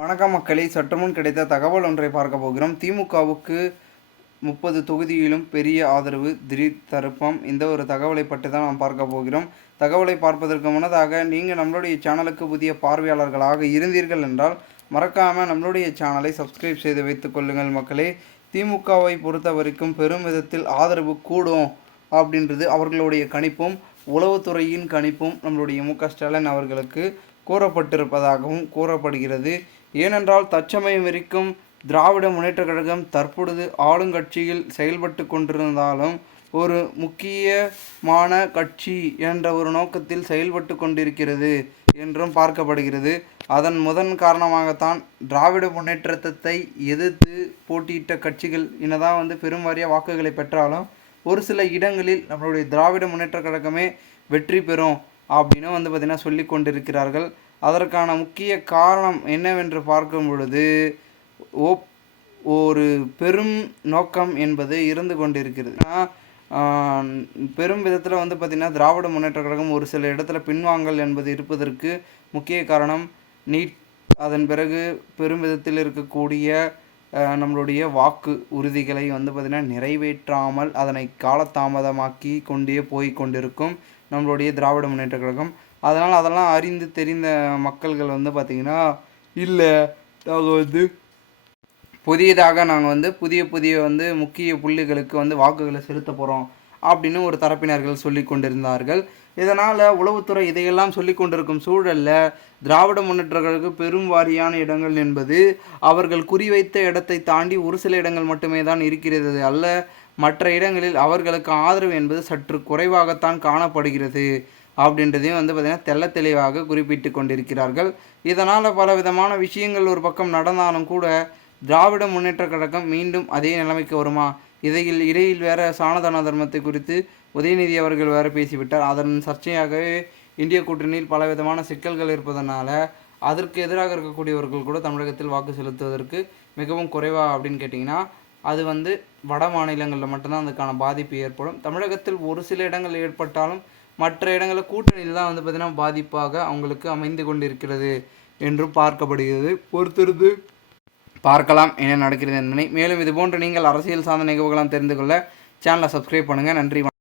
வணக்கம் மக்களே, சற்றுமுன் கிடைத்த தகவல் ஒன்றை பார்க்க போகிறோம். திமுகவுக்கு 30 தொகுதியிலும் பெரிய ஆதரவு, திடீர் திருப்பம். இந்த ஒரு தகவலை பற்றி தான் நாம் பார்க்க போகிறோம். தகவலை பார்ப்பதற்கு முன்னதாக நீங்கள் நம்மளுடைய சேனலுக்கு புதிய பார்வையாளர்களாக இருந்தீர்கள் என்றால் மறக்காமல் நம்மளுடைய சேனலை சப்ஸ்கிரைப் செய்து வைத்துக் கொள்ளுங்கள் மக்களே. திமுகவை பொறுத்த வரைக்கும் பெரும் விதத்தில் ஆதரவு கூடும் அப்படின்றது அவர்களுடைய கணிப்பும் உளவுத்துறையின் கணிப்பும் நம்மளுடைய மு.க.ஸ்டாலின் அவர்களுக்கு கூறப்பட்டிருப்பதாகவும் கூறப்படுகிறது. ஏனென்றால் தற்சமயம் வரைக்கும் திராவிட முன்னேற்றக் கழகம் தற்பொழுது ஆளுங்கட்சியில் செயல்பட்டு கொண்டிருந்தாலும் ஒரு முக்கியமான கட்சி என்ற ஒரு நோக்கத்தில் செயல்பட்டு கொண்டிருக்கிறது என்றும் பார்க்கப்படுகிறது. அதன் முதன் காரணமாகத்தான் திராவிட முன்னேற்றத்தை எதிர்த்து போட்டியிட்ட கட்சிகள் என்னதான் பெரும் வாரிய வாக்குகளை பெற்றாலும் ஒரு சில இடங்களில் நம்மளுடைய திராவிட முன்னேற்றக் கழகமே வெற்றி பெறும் அப்படின்னு பார்த்திங்கன்னா சொல்லி கொண்டிருக்கிறார்கள். அதற்கான முக்கிய காரணம் என்னவென்று பார்க்கும் பொழுது ஒரு பெரும் நோக்கம் என்பது இருந்து கொண்டிருக்கிறது. பெரும் விதத்தில் பார்த்திங்கன்னா திராவிட முன்னேற்ற கழகம் ஒரு சில இடத்துல பின்வாங்கல் என்பது இருப்பதற்கு முக்கிய காரணம் நீட், அதன் பிறகு பெரும் விதத்தில் இருக்கக்கூடிய நம்மளுடைய வாக்கு உறுதிகளை பார்த்திங்கன்னா நிறைவேற்றாமல் அதனை காலதாமதமாக்கி கொண்டே போய் கொண்டிருக்கும் நம்மளுடைய திராவிட முன்னேற்ற கழகம். அதனால் அதெல்லாம் அறிந்து தெரிந்த மக்கள்கள் பார்த்திங்கன்னா இல்லை, நாங்கள் புதியதாக நாங்கள் புதிய முக்கிய புள்ளிகளுக்கு வாக்குகளை செலுத்த போகிறோம் அப்படின்னு ஒரு தரப்பினர்கள் சொல்லி கொண்டிருந்தார்கள். இதனால் உளவுத்துறை இதையெல்லாம் சொல்லி கொண்டிருக்கும் சூழலில் திராவிட முன்னேற்ற கழக பெரும் வாரியான இடங்கள் என்பது அவர்கள் குறிவைத்த இடத்தை தாண்டி ஒரு சில இடங்கள் மட்டுமே தான் இருக்கிறது அல்ல. மற்ற இடங்களில் அவர்களுக்கு ஆதரவு என்பது சற்று குறைவாகத்தான் காணப்படுகிறது அப்படின்றதையும் பார்த்திங்கன்னா தெள்ள தெளிவாக குறிப்பிட்டு கொண்டிருக்கிறார்கள். இதனால் பல விதமான விஷயங்கள் ஒரு பக்கம் நடந்தாலும் கூட திராவிட முன்னேற்ற கழகம் மீண்டும் அதே நிலைமைக்கு வருமா? இடையில் வேறு சாணதான தர்மத்தை குறித்து உதயநிதி அவர்கள் வேறு பேசிவிட்டார். அதன் சர்ச்சையாகவே இந்திய கூட்டணியில் பல விதமான சிக்கல்கள் இருப்பதனால அதற்கு எதிராக இருக்கக்கூடியவர்கள் கூட தமிழகத்தில் வாக்கு செலுத்துவதற்கு மிகவும் குறைவா அப்படின்னு கேட்டிங்கன்னா அது வட மாநிலங்களில் மட்டும்தான் அதுக்கான பாதிப்பு ஏற்படும். தமிழகத்தில் ஒரு சில இடங்கள் ஏற்பட்டாலும் மற்ற இடங்களில் கூட்டணியில் தான் பார்த்திங்கன்னா பாதிப்பாக அவங்களுக்கு அமைந்து கொண்டிருக்கிறது என்று பார்க்கப்படுகிறது. பொறுத்திருந்து பார்க்கலாம் என்ன நடக்கிறது என்பதை. மேலும் இது போன்று நீங்கள் அரசியல் சார்ந்த நிகழ்வுகளாம் தெரிந்து கொள்ள சேனலை சப்ஸ்கிரைப் பண்ணுங்கள். நன்றி.